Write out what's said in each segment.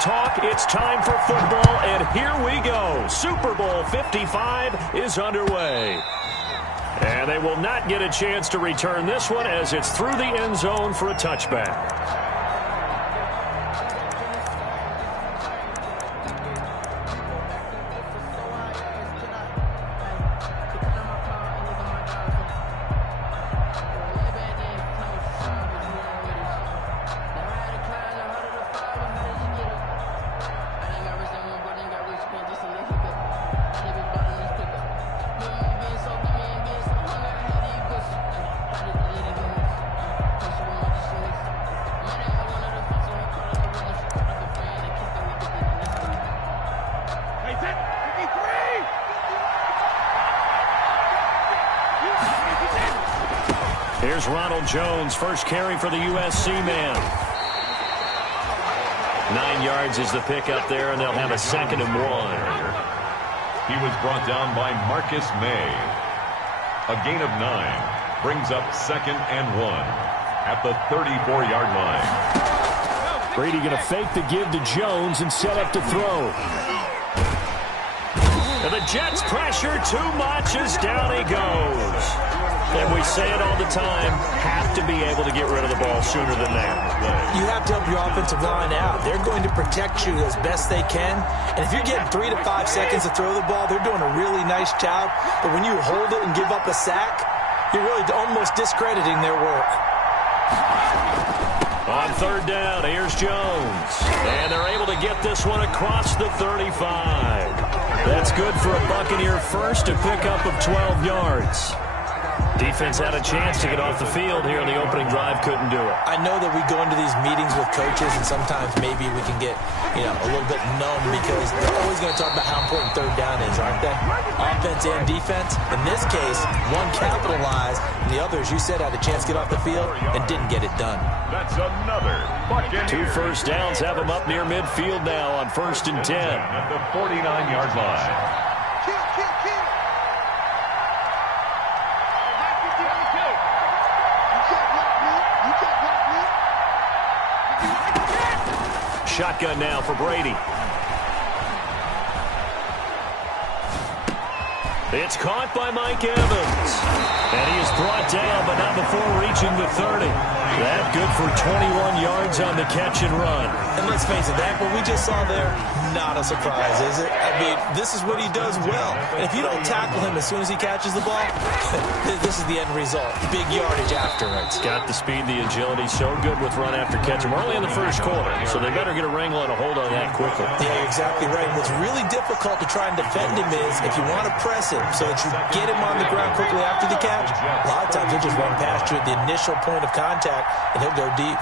talk. It's time for football, and here we go. Super Bowl 55 is underway. And they will not get a chance to return this one as it's through the end zone for a touchback. Here's Ronald Jones, first carry for the USC man. 9 yards is the pickup there, and they'll have a 2nd and 1. He was brought down by Marcus May. A gain of 9 brings up 2nd and 1 at the 34-yard line. Brady going to fake the give to Jones and set up to throw. And the Jets pressure too much as down he goes. And we say it all the time, have to be able to get rid of the ball sooner than that. You have to help your offensive line out. They're going to protect you as best they can. And if you're getting 3 to 5 seconds to throw the ball, they're doing a really nice job. But when you hold it and give up a sack, you're really almost discrediting their work. On 3rd down, here's Jones. And they're able to get this one across the 35. That's good for a Buccaneer first, a pickup of 12 yards. Defense had a chance to get off the field here in the opening drive, couldn't do it. I know that we go into these meetings with coaches, and sometimes maybe we can get, a little bit numb because they're always going to talk about how important 3rd down is, aren't they? Offense and defense. In this case, one capitalized, and the other, as you said, had a chance to get off the field and didn't get it done. That's another Buccaneer. 2 first downs have them up near midfield now on 1st and 10. At the 49-yard line. Shotgun now for Brady. It's caught by Mike Evans. And he is brought down, but not before reaching the 30. That good for 21 yards on the catch and run. And let's face it, that what we just saw there, not a surprise, is it? I mean, this is what he does well. And if you don't tackle him as soon as he catches the ball, this is the end result. Big yardage after it. It's got the speed, the agility, so good with run after catch. We're only in the first quarter, so they better get a wrangle and a hold on that quickly. Yeah, you're exactly right. What's really difficult to try and defend him is if you want to press him so that you get him on the ground quickly after the catch, a lot of times he'll just run past you at the initial point of contact, and he'll go deep.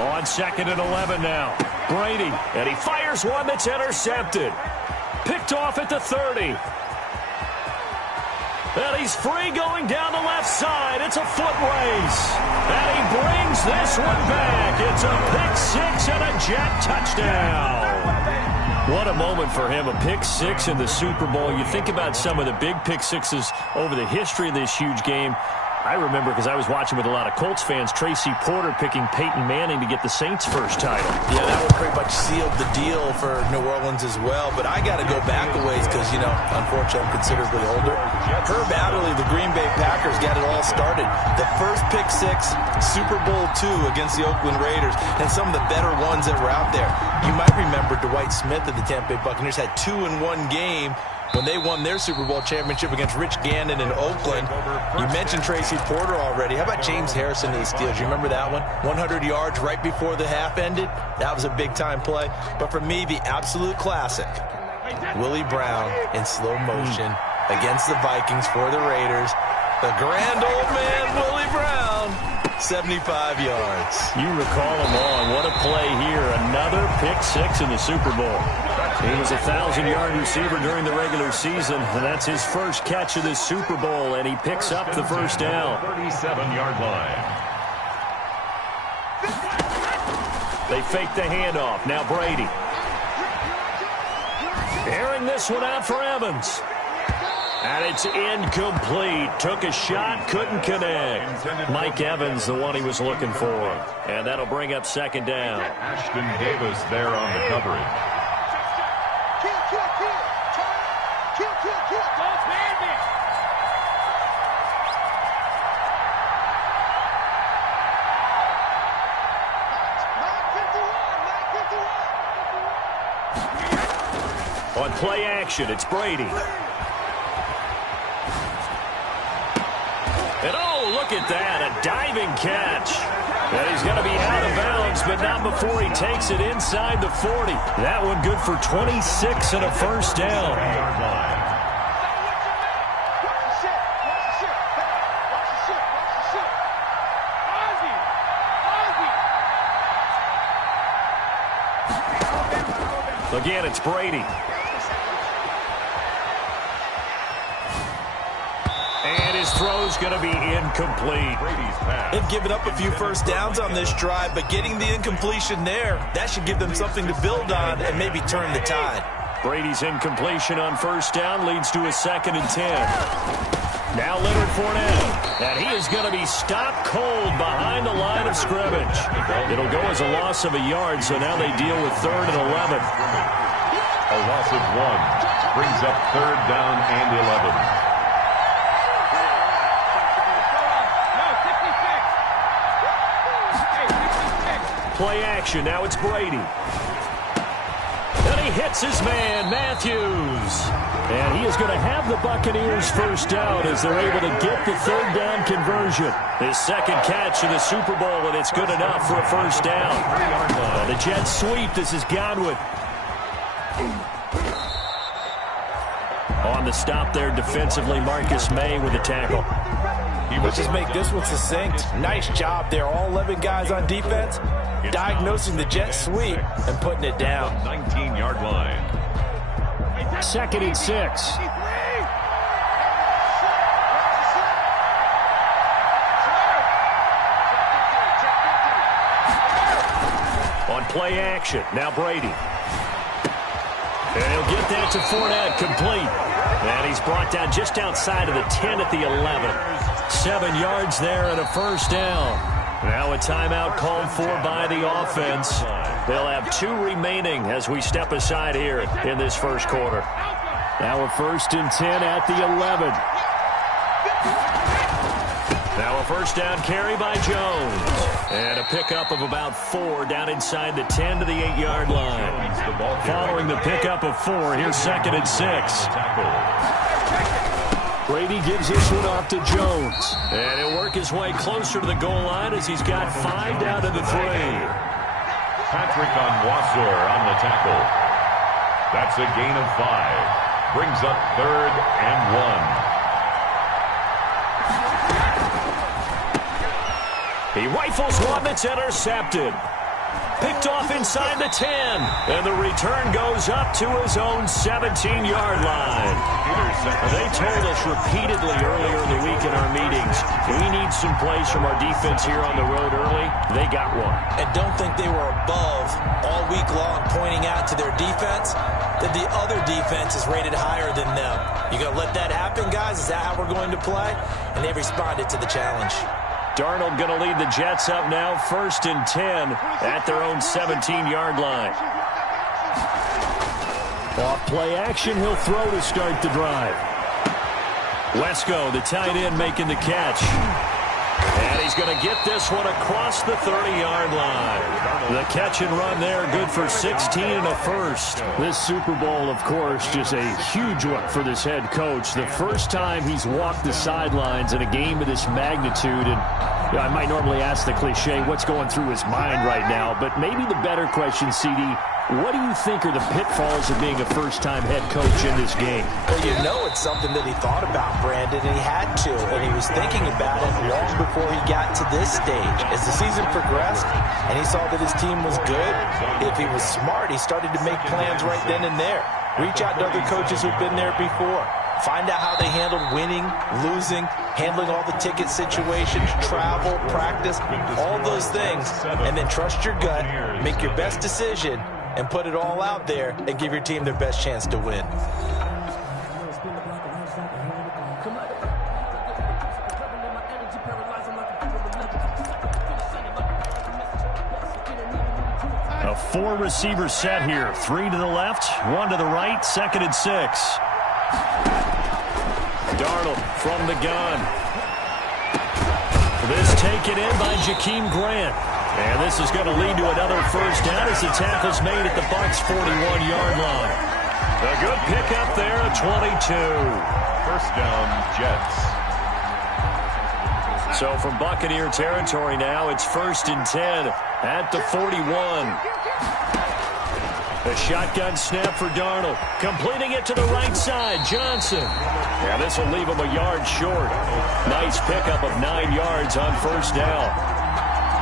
On 2nd and 11 now. Brady, and he fires one that's intercepted. Picked off at the 30. And he's free going down the left side. It's a foot race. And he brings this one back. It's a pick 6 and a Jet touchdown. What a moment for him, a pick 6 in the Super Bowl. You think about some of the big pick 6s over the history of this huge game. I remember, because I was watching with a lot of Colts fans, Tracy Porter picking Peyton Manning to get the Saints' first title. Yeah, that one pretty much sealed the deal for New Orleans as well. But I got to go back a ways because, unfortunately, I'm considerably older. Herb Adderley, the Green Bay Packers, got it all started. The first pick 6, Super Bowl II against the Oakland Raiders, and some of the better ones that were out there. You might remember Dwight Smith of the Tampa Bay Buccaneers had 2 in one game when they won their Super Bowl championship against Rich Gannon in Oakland. You mentioned Tracy Porter already. How about James Harrison to the Steelers? You remember that one? 100 yards right before the half ended. That was a big-time play. But for me, the absolute classic, Willie Brown in slow motion against the Vikings for the Raiders. The grand old man, Willie Brown, 75 yards. You recall them all, and what a play here. Another pick 6 in the Super Bowl. He was a 1,000-yard receiver during the regular season, and that's his first catch of this Super Bowl, and he picks up the first down. 37-yard line. They fake the handoff. Now Brady. Airing this one out for Evans. And it's incomplete. Took a shot, couldn't connect. Mike Evans, the one he was looking for. And that'll bring up second down. Ashton Davis there on the coverage. On play action, it's Brady. And oh, look at that, a diving catch. And he's going to be out of bounds, but not before he takes it inside the 40. That one good for 26 and a first down. Again, it's Brady. And his throw's going to be incomplete. They've given up a few first downs on this drive, but getting the incompletion there, that should give them something to build on and maybe turn the tide. Brady's incompletion on first down leads to a 2nd and 10. Now Leonard Fournette, and he is going to be stopped cold behind the line of scrimmage. It'll go as a loss of a yard, so now they deal with 3rd and 11. A loss of 1 brings up 3rd down and 11. Play action, now it's Brady. And he hits his man, Matthews. And he is going to have the Buccaneers first down as they're able to get the 3rd down conversion. His 2nd catch in the Super Bowl, and it's good enough for a first down. The Jets sweep, this is Godwin. On the stop there defensively, Marcus May with a tackle. Let's just make this one succinct. Nice job there, all 11 guys on defense, diagnosing the jet sweep and putting it down. 19-yard line. 2nd and 6. On play action, now Brady. And he'll get that to Fournette, complete. And he's brought down just outside of the 10 at the 11. 7 yards there and a first down. Now a timeout called for by the offense. They'll have 2 remaining as we step aside here in this first quarter. Now a 1st and 10 at the 11. Now a first down carry by Jones. And a pickup of about 4 down inside the 10 to the 8-yard line. Following the pickup of 4, here's 2nd and 6. Brady gives this one off to Jones. And he'll work his way closer to the goal line as he's got 5 down to the 3. Patrick Onwuasor on the tackle. That's a gain of 5. Brings up 3rd and 1. He rifles one that's intercepted. Picked off inside the 10. And the return goes up to his own 17-yard line. They told us repeatedly earlier in the week in our meetings, we need some plays from our defense here on the road early. They got one. And don't think they were above all week long pointing out to their defense that the other defense is rated higher than them. You going to let that happen, guys? Is that how we're going to play? And they responded to the challenge. Darnold going to lead the Jets up now, 1st and 10 at their own 17-yard line. Off play action, he'll throw to start the drive. Wesco, the tight end, making the catch. And he's going to get this one across the 30-yard line. The catch and run there, good for 16 and a first. This Super Bowl, of course, just a huge one for this head coach. The first time he's walked the sidelines in a game of this magnitude. And you know, I might normally ask the cliche, what's going through his mind right now? But maybe the better question, CD, what do you think are the pitfalls of being a first-time head coach in this game? Well, you know it's something that he thought about, Brandon, and he had to. And he was thinking about it long before he got to this stage. As the season progressed and he saw that his team was good, if he was smart, he started to make plans right then and there. Reach out to other coaches who've been there before. Find out how they handled winning, losing, handling all the ticket situations, travel, practice, all those things. And then trust your gut, make your best decision, and put it all out there and give your team their best chance to win. A 4-receiver set here. 3 to the left, 1 to the right, 2nd and 6. Darnold from the gun. This taken in by Jakeem Grant. And this is going to lead to another first down as the tackle's made at the Bucs' 41-yard line. A good pickup there at 22. First down, Jets. So from Buccaneer territory now, it's 1st and 10 at the 41. A shotgun snap for Darnold. Completing it to the right side, Johnson. And this will leave him a yard short. Nice pickup of 9 yards on first down.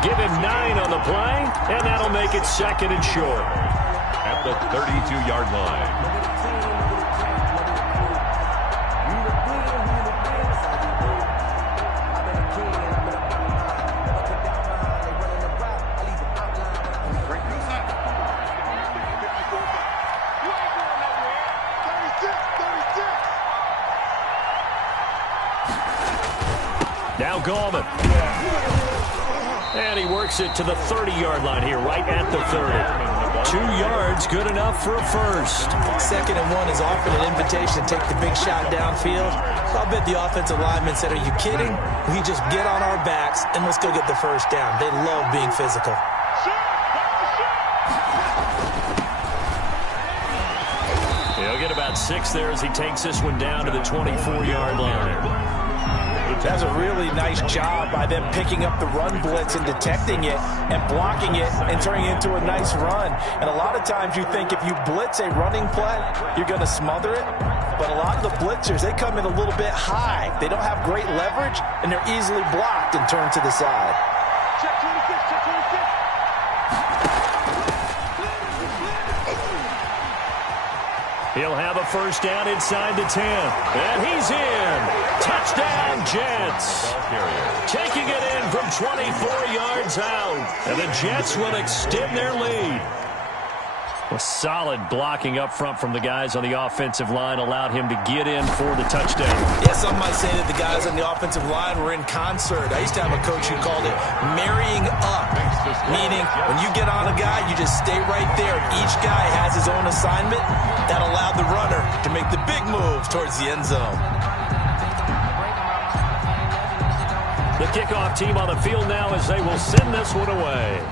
Give him 9 on the play, and that'll make it 2nd and short. At the 32-yard line. Now Gallman. And he works it to the 30-yard line here, right at the 30. 2 yards, good enough for a first. 2nd and 1 is often an invitation to take the big shot downfield. I'll bet the offensive lineman said, are you kidding? We just get on our backs and let's go get the first down. They love being physical. He'll get about 6 there as he takes this one down to the 24-yard line. That's a really nice job by them picking up the run blitz and detecting it and blocking it and turning it into a nice run. And a lot of times you think if you blitz a running play, you're going to smother it. But a lot of the blitzers, they come in a little bit high. They don't have great leverage, and they're easily blocked and turned to the side. Check 26, check 26. He'll have a first down inside the 10. And he's in. Touchdown, Jets. Taking it in from 24 yards out. And the Jets will extend their lead. A solid blocking up front from the guys on the offensive line allowed him to get in for the touchdown. Yeah, some might say that the guys on the offensive line were in concert. I used to have a coach who called it marrying up, meaning when you get on a guy, you just stay right there. Each guy has his own assignment. That allowed the runner to make the big move towards the end zone. The kickoff team on the field now as they will send this one away.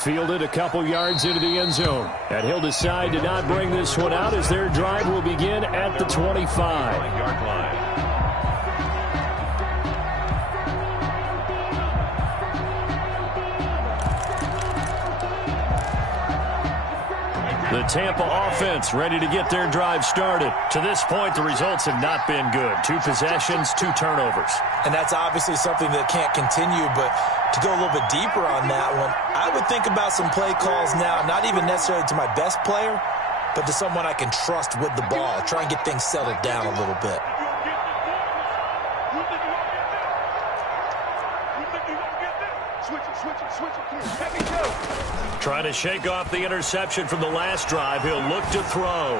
Fielded a couple yards into the end zone. And he'll decide to not bring this one out as their drive will begin at the 25-yard line. The Tampa offense ready to get their drive started. To this point, the results have not been good. 2 possessions, 2 turnovers. And that's obviously something that can't continue, but to go a little bit deeper on that one, I would think about some play calls now, not even necessarily to my best player, but to someone I can trust with the ball. Try and get things settled down a little bit. Trying to shake off the interception from the last drive. He'll look to throw.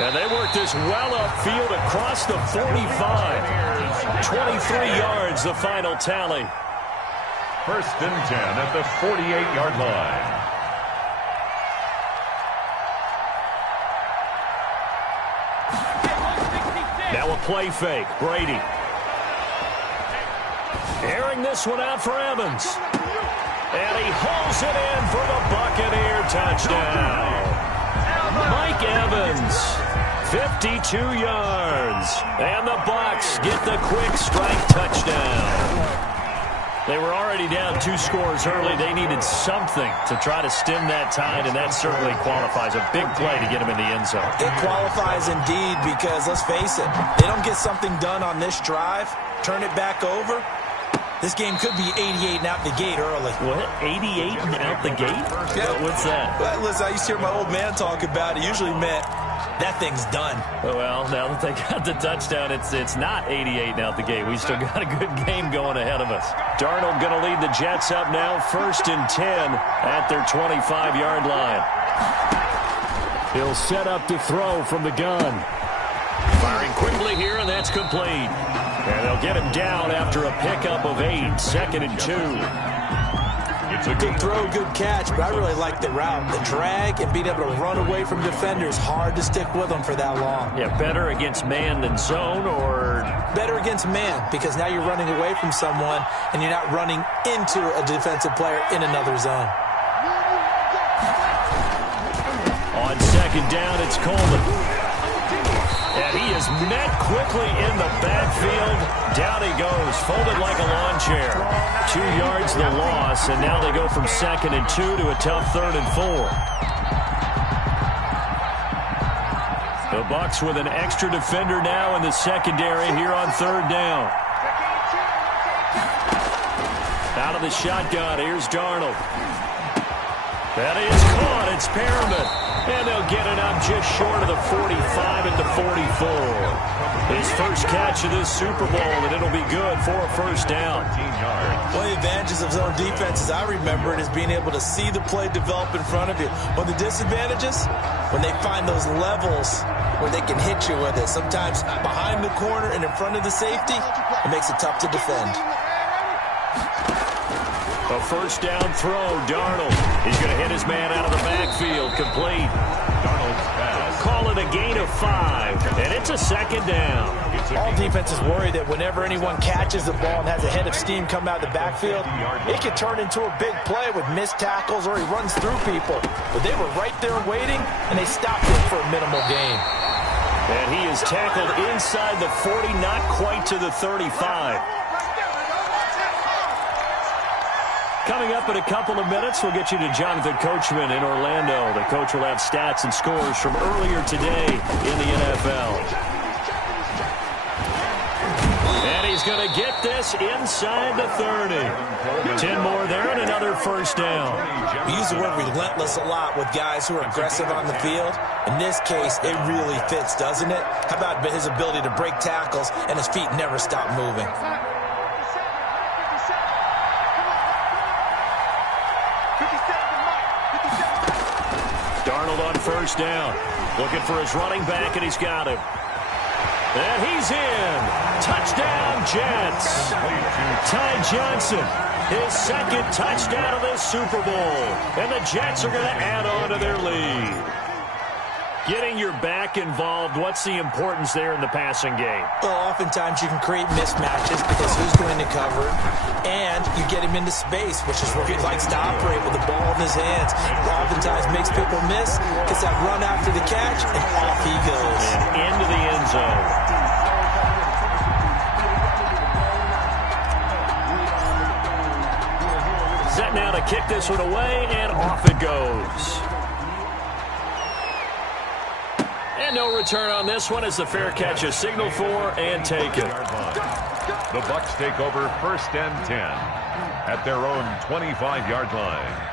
And they work this well upfield across the 45. 23 yards, the final tally. 1st and 10 at the 48-yard line. Now a play fake. Brady. Airing this one out for Evans. And he hauls it in for the Buccaneer touchdown. Mike Evans, 52 yards. And the Bucs get the quick strike touchdown. They were already down 2 scores early. They needed something to try to stem that tide, and that certainly qualifies. A big play to get them in the end zone. It qualifies indeed because, let's face it, they don't get something done on this drive, turn it back over, this game could be 88 and out the gate early. What? 88 and out the gate? Yeah. What's that? Well, listen, I used to hear my old man talk about it. Usually meant that thing's done. Well, now that they got the touchdown, it's not 88 and out the gate. We still got a good game going ahead of us. Darnold going to lead the Jets up now, 1st and 10 at their 25-yard line. He'll set up to throw from the gun. Firing quickly here, and that's complete. And they'll get him down after a pickup of 8, 2nd and 2. It's a good throw, good catch, but I really like the route. The drag and being able to run away from defenders, hard to stick with them for that long. Yeah, better against man than zone, or? Better against man, because now you're running away from someone and you're not running into a defensive player in another zone. On 2nd down, it's Coleman. And he is met quickly in the backfield. Down he goes, folded like a lawn chair. 2 yards the loss, and now they go from 2nd and 2 to a tough 3rd and 4. The Bucs with an extra defender now in the secondary here on 3rd down. Out of the shotgun, here's Darnold. That is caught, it's Perriman. And they'll get it up just short of the 45 at the 44. His first catch of this Super Bowl, and it'll be good for a 1st down. One of the advantages of zone defense, as I remember it, is being able to see the play develop in front of you. One of the disadvantages, when they find those levels where they can hit you with it. Sometimes behind the corner and in front of the safety, it makes it tough to defend. A 1st down throw, Darnold. He's going to hit his man out of the backfield, complete. Darnold's pass. Call it a gain of 5, and it's a 2nd down. All defenses worry that whenever anyone catches the ball and has a head of steam come out of the backfield, it can turn into a big play with missed tackles or he runs through people. But they were right there waiting, and they stopped him for a minimal gain. And he is tackled inside the 40, not quite to the 35. Coming up in a couple of minutes, we'll get you to Jonathan Coachman in Orlando. The coach will have stats and scores from earlier today in the NFL. And he's going to get this inside the 30. 10 more there and another 1st down. We use the word relentless a lot with guys who are aggressive on the field. In this case, it really fits, doesn't it? How about his ability to break tackles and his feet never stop moving? Darnold on 1st down. Looking for his running back, and he's got him. And he's in. Touchdown, Jets. Ty Johnson, his 2nd touchdown of this Super Bowl. And the Jets are going to add on to their lead. Getting your back involved, what's the importance there in the passing game? Well, oftentimes you can create mismatches because who's going to cover, and you get him into space, which is where he likes to operate with the ball in his hands. It oftentimes makes people miss, gets that run after the catch, and off he goes. And into the end zone. Set now to kick this one away, and off it goes. And no return on this one as the fair catch is signaled for and taken. The Bucs take over 1st and 10 at their own 25-yard line.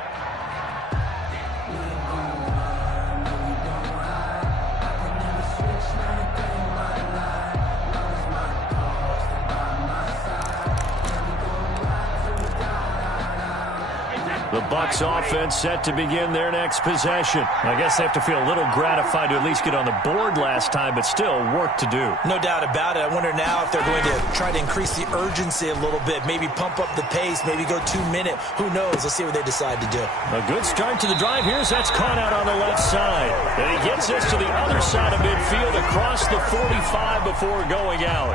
The Bucs offense set to begin their next possession. I guess they have to feel a little gratified to at least get on the board last time, but still work to do. No doubt about it. I wonder now if they're going to try to increase the urgency a little bit, maybe pump up the pace, maybe go 2-minute. Who knows? Let's see what they decide to do. A good start to the drive here. That's caught out on the left side. And he gets this to the other side of midfield across the 45 before going out.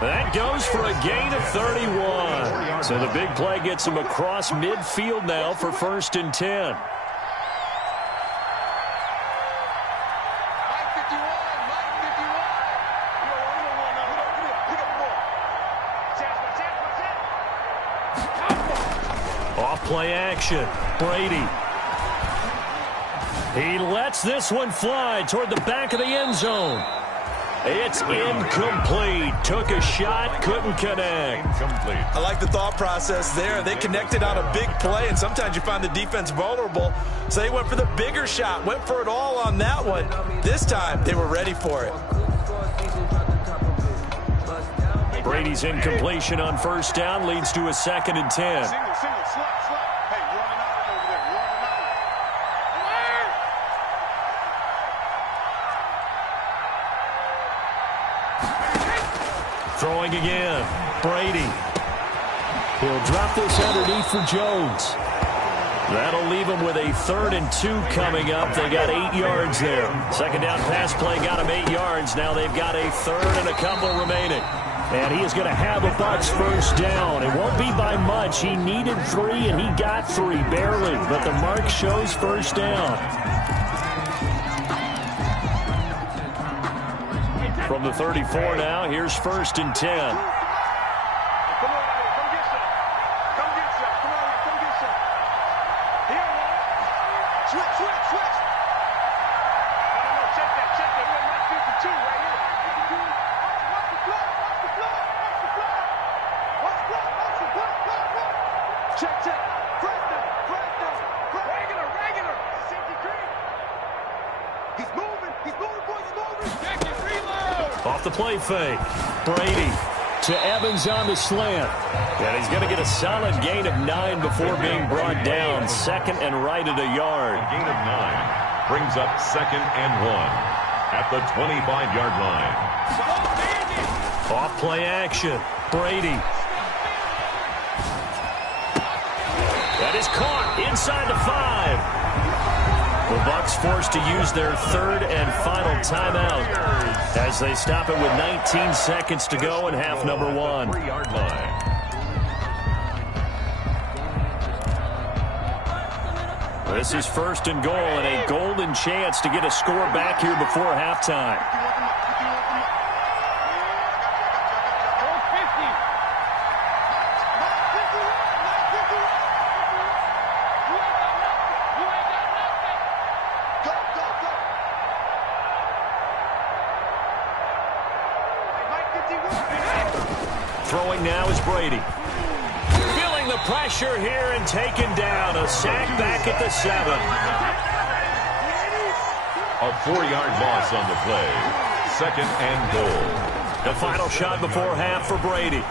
That goes for a gain of 31. So the big play gets him across midfield now for 1st and 10. Off play action. Brady. He lets this one fly toward the back of the end zone. It's incomplete. Took a shot, couldn't connect. Incomplete. I like the thought process there. They connected on a big play, and sometimes you find the defense vulnerable. So they went for the bigger shot, went for it all on that one. This time, they were ready for it. Brady's incompletion on 1st down leads to a 2nd and 10. Throwing again. Brady. He'll drop this underneath for Jones. That'll leave them with a 3rd and 2 coming up. They got 8 yards there. Second down pass play got them 8 yards. Now they've got a 3rd and a couple remaining. And he is going to have a Bucs first down. It won't be by much. He needed 3, and he got 3, barely. But the mark shows first down. From the 34 now, here's 1st and 10. Off the play fake. Brady to Evans on the slant. And he's going to get a solid gain of 9 before being brought down. 2nd and right at a yard. A gain of 9 brings up 2nd and 1 at the 25-yard line. Off play action. Brady. That is caught inside the 5. The Bucs forced to use their 3rd and final timeout as they stop it with 19 seconds to go in half number 1. 3-yard line. This is 1st and goal and a golden chance to get a score back here before halftime. Throwing now is Brady. Feeling the pressure here and taken down. A sack back at the 7. A 4-yard loss on the play. 2nd and goal. The final shot before half for Brady.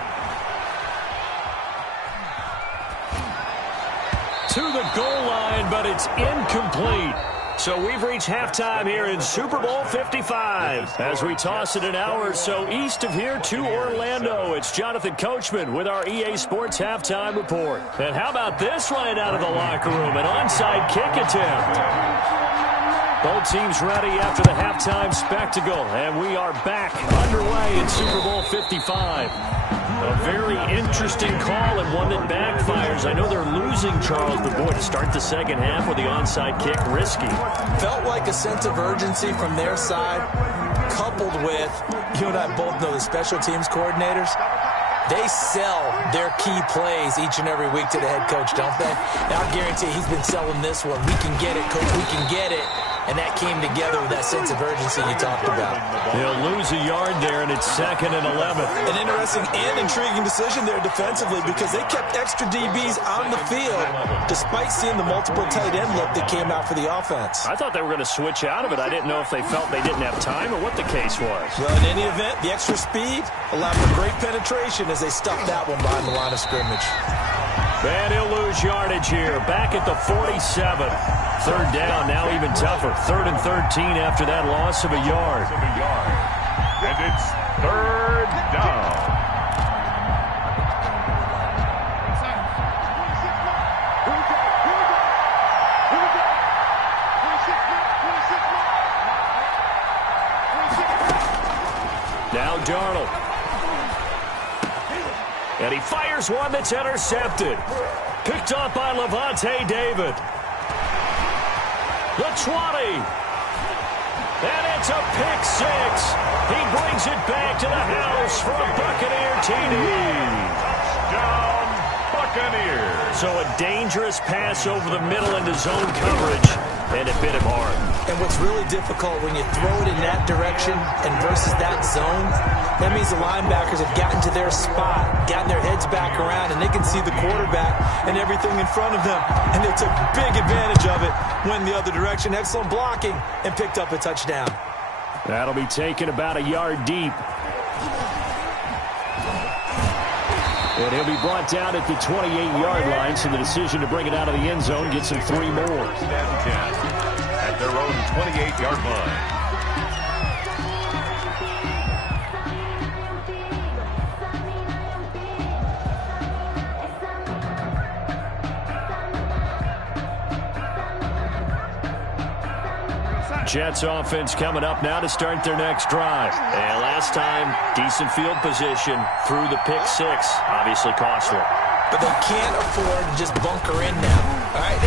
To the goal line, but it's incomplete. So we've reached halftime here in Super Bowl 55. As we toss it an hour or so east of here to Orlando, it's Jonathan Coachman with our EA Sports Halftime Report. And how about this right out of the locker room? An onside kick attempt. Both teams ready after the halftime spectacle. And we are back underway in Super Bowl 55. A very interesting call and one that backfires. I know they're losing, Charles, but boy, to start the second half with the onside kick, risky. Felt like a sense of urgency from their side, coupled with, you and I both know the special teams coordinators, they sell their key plays each and every week to the head coach, don't they? Now, I guarantee he's been selling this one. We can get it, coach, we can get it. And that came together with that sense of urgency you talked about. They'll lose a yard there, and it's 2nd and 11. An interesting and intriguing decision there defensively because they kept extra DBs on the field despite seeing the multiple tight end look that came out for the offense. I thought they were going to switch out of it. I didn't know if they felt they didn't have time or what the case was. Well, in any event, the extra speed allowed for great penetration as they stuffed that one behind the line of scrimmage. And he'll lose yardage here. Back at the 47. 3rd down, now even tougher. 3rd and 13 after that loss of a yard. And it's 3rd down. Now Darnold. And he fires one that's intercepted. Picked up by Levante David. The 20. And it's a pick 6. He brings it back to the house for a Buccaneer TD. Touchdown, Buccaneers. So a dangerous pass over the middle into zone coverage, and it bit him hard. And what's really difficult when you throw it in that direction and versus that zone, that means the linebackers have gotten to their spot, gotten their heads back around, and they can see the quarterback and everything in front of them. And they took big advantage of it, went the other direction, excellent blocking, and picked up a touchdown. That'll be taken about a yard deep. And he'll be brought down at the 28-yard line, so the decision to bring it out of the end zone gets him 3 more. 10 at their own 28-yard line. Jets offense coming up now to start their next drive. And last time, decent field position through the pick six. Obviously costly. But they can't afford to just bunker in now. All right,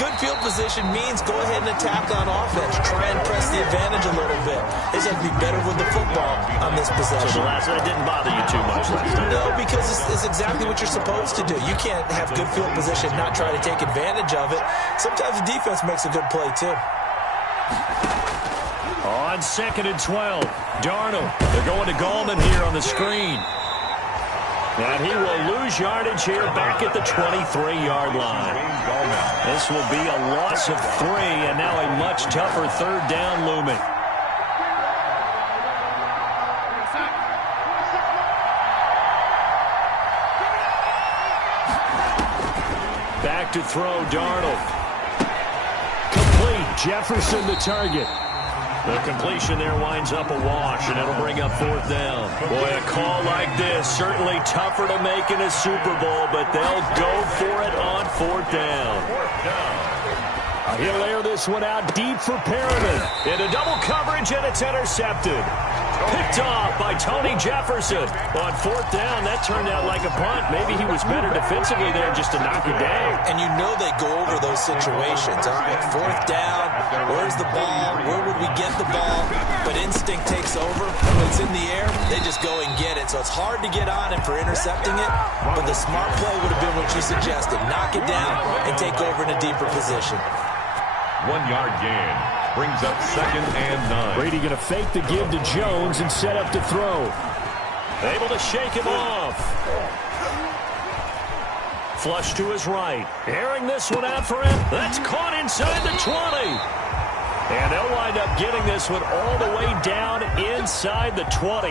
good field position means go ahead and attack on offense. Try and press the advantage a little bit. They just have to be better with the football on this possession. So that didn't bother you too much last time? No, because it's exactly what you're supposed to do. You can't have good field position and not try to take advantage of it. Sometimes the defense makes a good play, too. On 2nd and 12, Darnold. They're going to Gallman here on the screen. And he will lose yardage here back at the 23-yard line. This will be a loss of 3, and now a much tougher 3rd down looming. Back to throw, Darnold. Complete, Jefferson the target. The completion there winds up a wash, and it'll bring up 4th down. Boy, a call like this, certainly tougher to make in a Super Bowl, but they'll go for it on 4th down. He'll air this one out deep for Perriman. Into double coverage, and it's intercepted. Picked off by Tony Jefferson. On 4th down, that turned out like a punt. Maybe he was better defensively there just to knock it down. And you know they go over those situations. All right, 4th down, where's the ball? Where would we get the ball? But instinct takes over. When it's in the air, they just go and get it. So it's hard to get on him for intercepting it, but the smart play would have been what you suggested. Knock it down and take over in a deeper position. 1-yard gain. Brings up 2nd and 9. Brady going to fake the give to Jones and set up to throw. Able to shake him off. Flush to his right. Airing this one out for him. That's caught inside the 20. And they'll wind up getting this one all the way down inside the 20.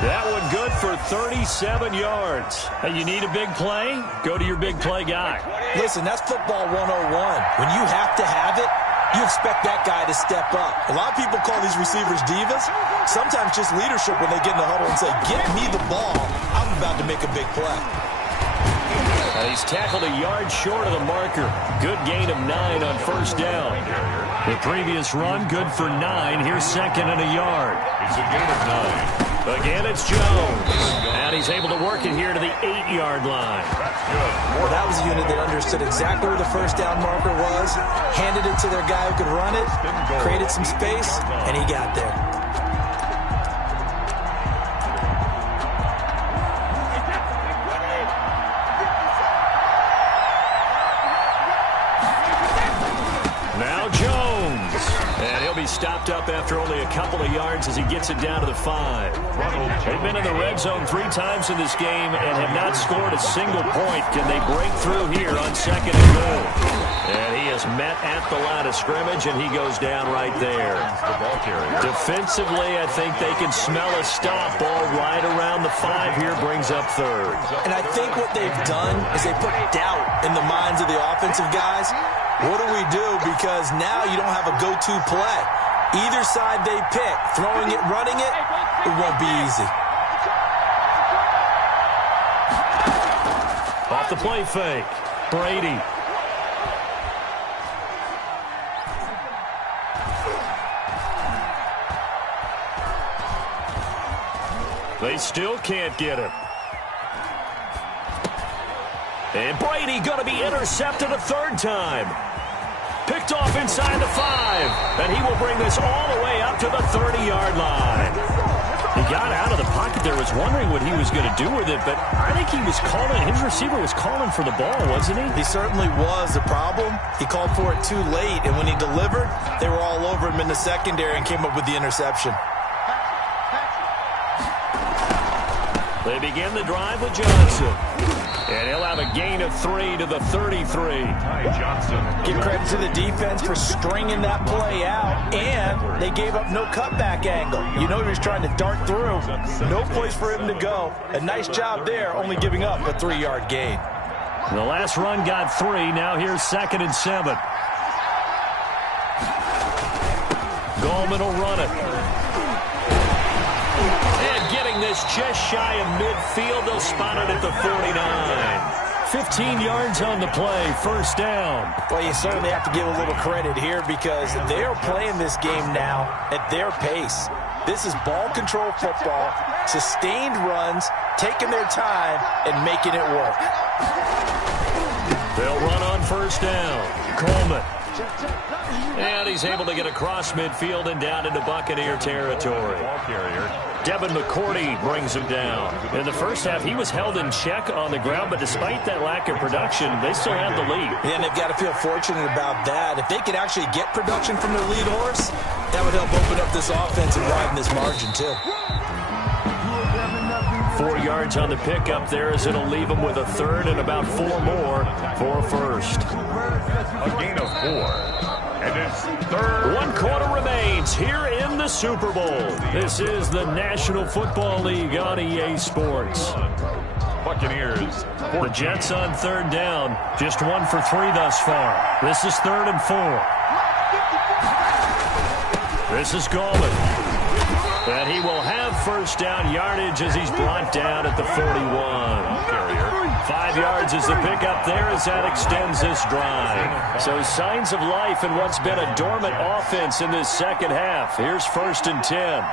That one good for 37 yards. Hey, you need a big play? Go to your big play guy. Listen, that's football 101. When you have to have it, you expect that guy to step up. A lot of people call these receivers divas. Sometimes just leadership when they get in the huddle and say, get me the ball. I'm about to make a big play. He's tackled a yard short of the marker. Good gain of 9 on 1st down. The previous run, good for 9. Here's 2nd and a yard. It's a gain of 9. Again, it's Jones. And he's able to work it here to the 8-yard line. Well, that was a unit that understood exactly where the 1st down marker was, handed it to their guy who could run it, created some space, and he got there. Now Jones. And he'll be stopped up after only a couple of yards as he gets it down to the 5. They've been in the red zone 3 times in this game and have not scored a single point. Can they break through here on 2nd and goal? And he is met at the line of scrimmage, and he goes down right there. Defensively, I think they can smell a stop. Ball right around the 5 here, brings up 3rd. And I think what they've done is they put doubt in the minds of the offensive guys. What do we do? Because now you don't have a go-to play. Either side they pick, throwing it, running it, it won't be easy. Off the play fake, Brady. They still can't get him. And Brady going to be intercepted a 3rd time. Picked off inside the 5. And he will bring this all the way up to the 30-yard line. He got out of the pocket there, was wondering what he was going to do with it, but I think he was calling, his receiver was calling for the ball, wasn't he? He certainly was. The problem, he called for it too late, and when he delivered, they were all over him in the secondary and came up with the interception. They begin the drive with Johnson. And he'll have a gain of 3 to the 33. Give credit to the defense for stringing that play out, and they gave up no cutback angle. You know he was trying to dart through. No place for him to go. A nice job there, only giving up a 3-yard gain. The last run got 3. Now here's 2nd and 7. Gallman will run it. And getting this just shy of midfield. They'll spot it at the 49. 15 yards on the play, first down. Well, you certainly have to give a little credit here because they are playing this game now at their pace. This is ball control football, sustained runs, taking their time, and making it work. They'll run on first down. Coleman. And he's able to get across midfield and down into Buccaneer territory. Ball carrier. Devin McCourty brings him down. In the first half, he was held in check on the ground, but despite that lack of production, they still have the lead. Yeah, and they've got to feel fortunate about that. If they could actually get production from their lead horse, that would help open up this offense and widen this margin, too. 4 yards on the pickup there as it'll leave them with a third and about 4 more for a first. A gain of 4. And it's third. 1 quarter remains here in the Super Bowl. This is the National Football League on EA Sports. Buccaneers. The Jets on third down. Just 1 for 3 thus far. This is 3rd and 4. This is Gallman. And he will have first down yardage as he's brought down at the 41. Carrier. 5 yards is the pickup there as that extends this drive. So signs of life in what's been a dormant offense in this second half. Here's 1st and 10.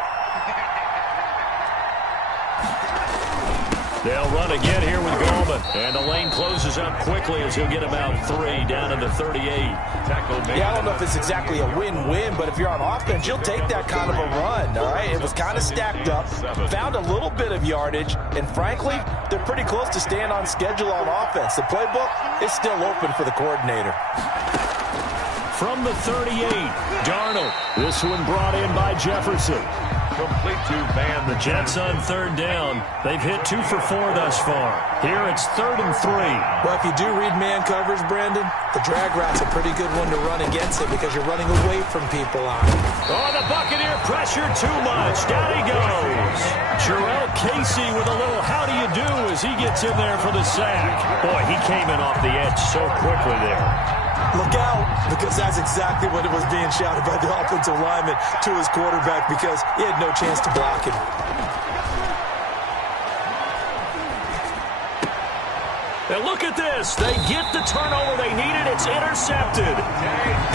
They'll run again here with Gallman. And the lane closes up quickly as he'll get about 3 down to the 38. Yeah, I don't know if it's exactly a win-win, but if you're on offense, you'll take that kind of a run, all right? It was kind of stacked up, found a little bit of yardage, and frankly, they're pretty close to staying on schedule on offense. The playbook is still open for the coordinator. From the 38, Darnold. This one brought in by Jefferson. Complete to Van. The Jets on third down. They've hit 2 for 4 thus far. Here it's 3rd and 3. Well, if you do read man coverage, Brandon, the drag route's a pretty good one to run against it because you're running away from people on it. Oh, the Buccaneer pressure too much. Down he goes. Jarrell Casey with a little how do you do as he gets in there for the sack. Boy, he came in off the edge so quickly there. Look out, because that's exactly what it was being shouted by the offensive lineman to his quarterback because he had no chance to block him. And look at this. They get the turnover they needed. It's intercepted.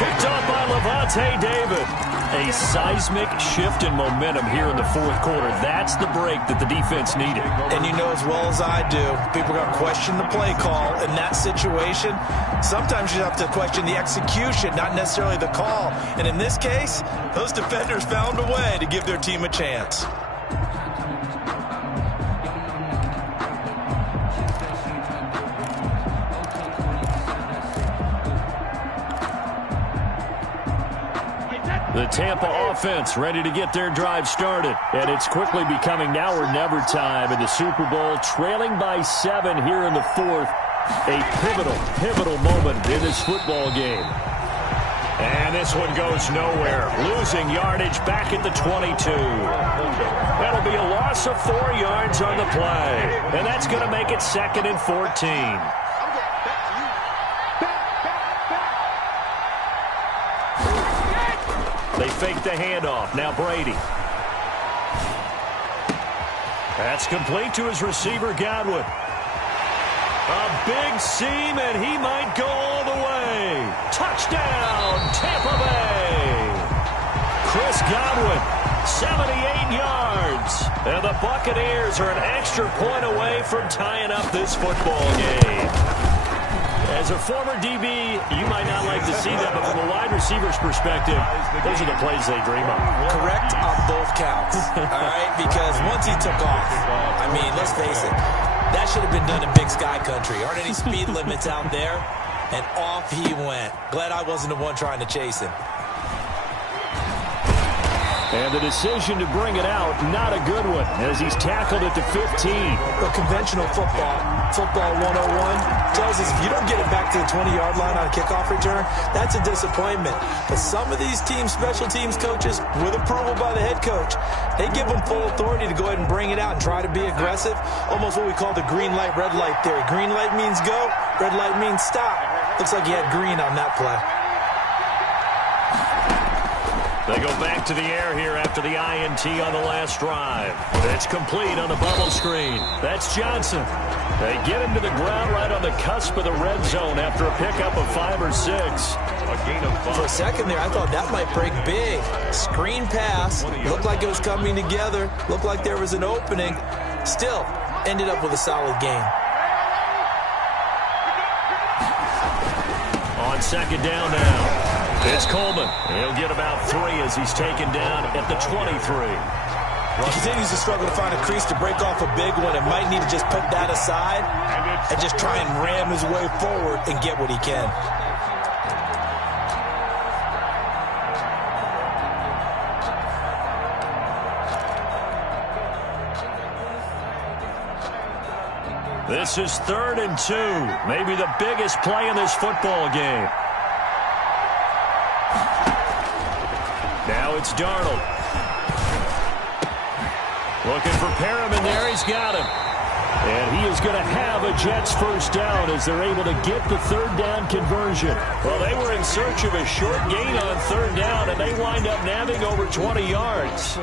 Picked up by Levante David. A seismic shift in momentum here in the 4th quarter. That's the break that the defense needed. And you know as well as I do, people are going to question the play call in that situation. Sometimes you have to question the execution, not necessarily the call. And in this case, those defenders found a way to give their team a chance. The Tampa offense ready to get their drive started. And it's quickly becoming now or never time in the Super Bowl, trailing by 7 here in the 4th. A pivotal moment in this football game. And this one goes nowhere. Losing yardage back at the 22. That'll be a loss of 4 yards on the play. And that's going to make it 2nd and 14. They fake the handoff. Now Brady. That's complete to his receiver, Godwin. A big seam, and he might go all the way. Touchdown, Tampa Bay. Chris Godwin, 78 yards. And the Buccaneers are an extra point away from tying up this football game. As a former DB, you might not like to see that, but from a wide receiver's perspective, those are the plays they dream of. Correct on both counts, all right? Because once he took off, I mean, let's face it, that should have been done in Big Sky Country. Aren't any speed limits out there? And off he went. Glad I wasn't the one trying to chase him. And the decision to bring it out, not a good one, as he's tackled at the 15. But conventional football 101, tells us if you don't get it back to the 20-yard line on a kickoff return, that's a disappointment. But some of these special teams coaches, with approval by the head coach, they give them full authority to go ahead and bring it out and try to be aggressive. Almost what we call the green light, red light theory. Green light means go, red light means stop. Looks like he had green on that play. They go back to the air here after the INT on the last drive. It's complete on the bubble screen. That's Johnson. They get him to the ground right on the cusp of the red zone after a pickup of 5 or 6. A gain of 5. For a second there, I thought that might break big. Screen pass. Looked like it was coming together. Looked like there was an opening. Still, ended up with a solid gain. On second down now. It's Coleman. He'll get about 3 as he's taken down at the 23. He continues to struggle to find a crease to break off a big one and might need to just put that aside and just try and ram his way forward and get what he can. This is 3rd and 2. Maybe the biggest play in this football game. Now it's Darnold. Looking for Perriman there. He's got him. And he is going to have a Jets first down as they're able to get the 3rd down conversion. Well, they were in search of a short gain on 3rd down, and they wind up nabbing over 20 yards.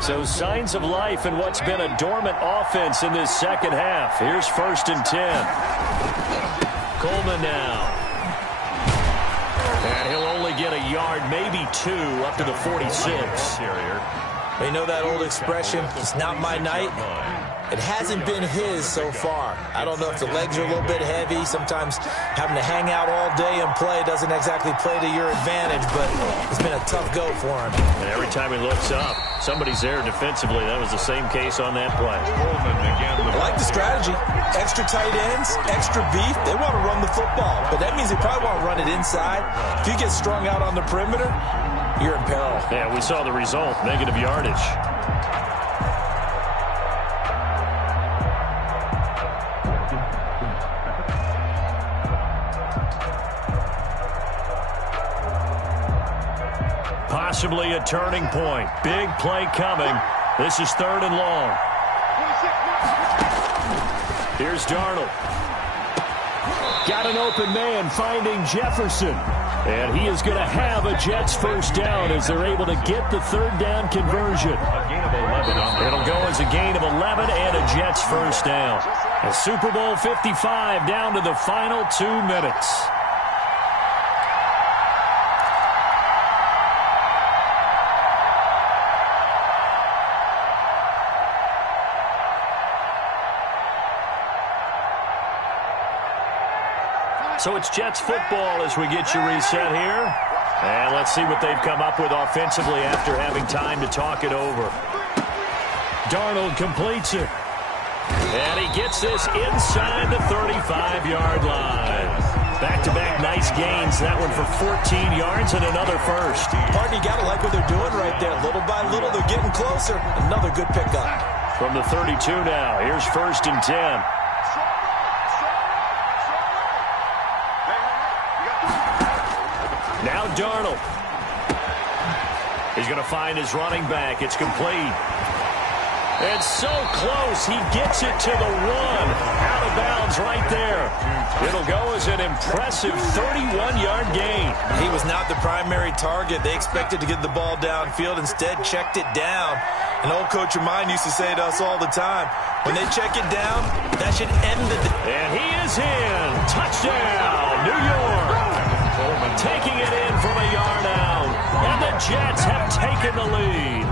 So signs of life in what's been a dormant offense in this second half. Here's 1st and 10. Coleman now. And he'll only get a yard, maybe 2, up to the 46. You know that old expression, it's not my night? It hasn't been his so far. I don't know if the legs are a little bit heavy. Sometimes having to hang out all day and play doesn't exactly play to your advantage, but it's been a tough go for him. And every time he looks up, somebody's there defensively. That was the same case on that play. I like the strategy. Extra tight ends, extra beef. They want to run the football, but that means they probably want to run it inside. If you get strung out on the perimeter, you're in peril. Yeah, we saw the result, negative yardage. Possibly a turning point. Big play coming. This is 3rd and long. Here's Darnold. Got an open man finding Jefferson. And he is going to have a Jets first down as they're able to get the 3rd down conversion. A gain of 11. It'll go as a gain of 11 and a Jets first down. A Super Bowl 55 down to the final 2 minutes. So it's Jets football as we get you reset here. And let's see what they've come up with offensively after having time to talk it over. Darnold completes it. And he gets this inside the 35-yard line. Back-to-back nice gains. That one for 14 yards and another first. Partner, you got to like what they're doing right there. Little by little, they're getting closer. Another good pickup. From the 32 now, here's 1st and 10. Now Darnold. He's going to find his running back. It's complete. And so close. He gets it to the 1. Out of bounds right there. It'll go as an impressive 31-yard gain. He was not the primary target. They expected to get the ball downfield. Instead, checked it down. An old coach of mine used to say to us all the time, when they check it down, that should end the day. And he is in. Touchdown, New York. Taking it in from a yard out. And the Jets have taken the lead.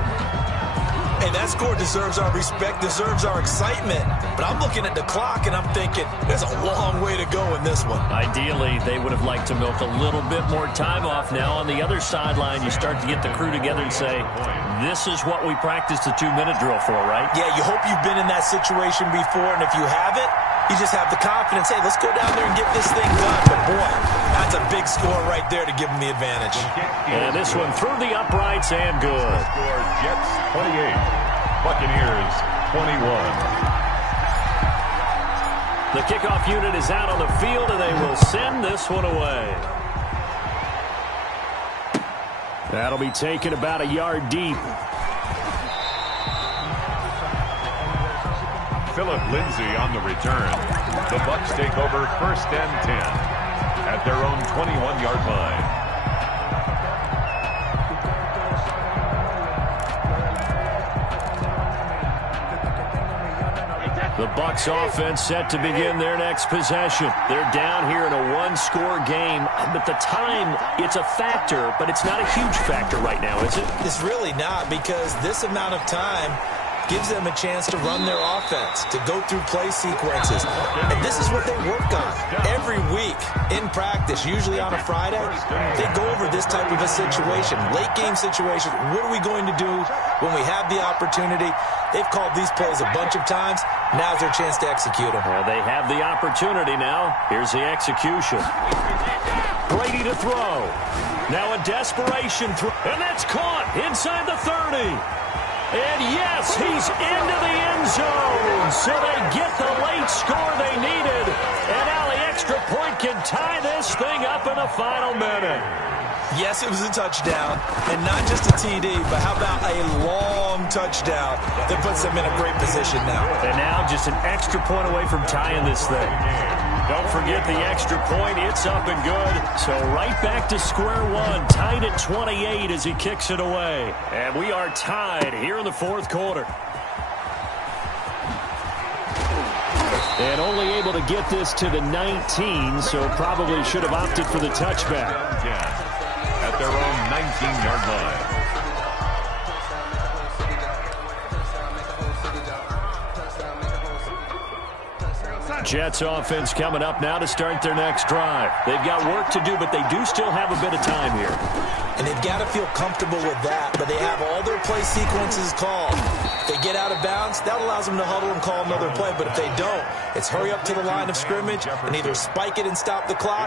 Hey, that score deserves our respect, deserves our excitement. But I'm looking at the clock, and I'm thinking, there's a long way to go in this one. Ideally, they would have liked to milk a little bit more time off now. On the other sideline, you start to get the crew together and say, this is what we practiced the 2-minute drill for, right? Yeah, you hope you've been in that situation before, and if you haven't, you just have the confidence, hey, let's go down there and get this thing done. But, boy, that's a big score right there to give them the advantage. And this one through the uprights and good. Score Jets 28, Buccaneers 21. The kickoff unit is out on the field, and they will send this one away. That'll be taken about a yard deep. Philip Lindsay on the return. The Bucs take over 1st and 10 at their own 21-yard line. Bucs offense set to begin their next possession. They're down here in a one-score game, but the time, it's a factor, but it's not a huge factor right now, is it? It's really not, because this amount of time gives them a chance to run their offense, to go through play sequences. And this is what they work on every week in practice, usually on a Friday. They go over this type of a situation, late game situation. What are we going to do when we have the opportunity? They've called these plays a bunch of times. Now's their chance to execute them. Well, they have the opportunity now. Here's the execution. Brady to throw. Now a desperation throw. And that's caught inside the 30. And yes, he's into the end zone. So they get the late score they needed. And now the extra point can tie this thing up in the final minute. Yes, it was a touchdown. And not just a TD, but how about a long touchdown that puts them in a great position now. And now just an extra point away from tying this thing. Don't forget the extra point. It's up and good. So right back to square one. Tied at 28 as he kicks it away. And we are tied here in the fourth quarter. And only able to get this to the 19, so probably should have opted for the touchback. At their own 19-yard line. Jets offense coming up now to start their next drive. They've got work to do, but they do still have a bit of time here. And they've got to feel comfortable with that, but they have all their play sequences called. If they get out of bounds, that allows them to huddle and call another play. But if they don't, it's hurry up to the line of scrimmage and either spike it and stop the clock,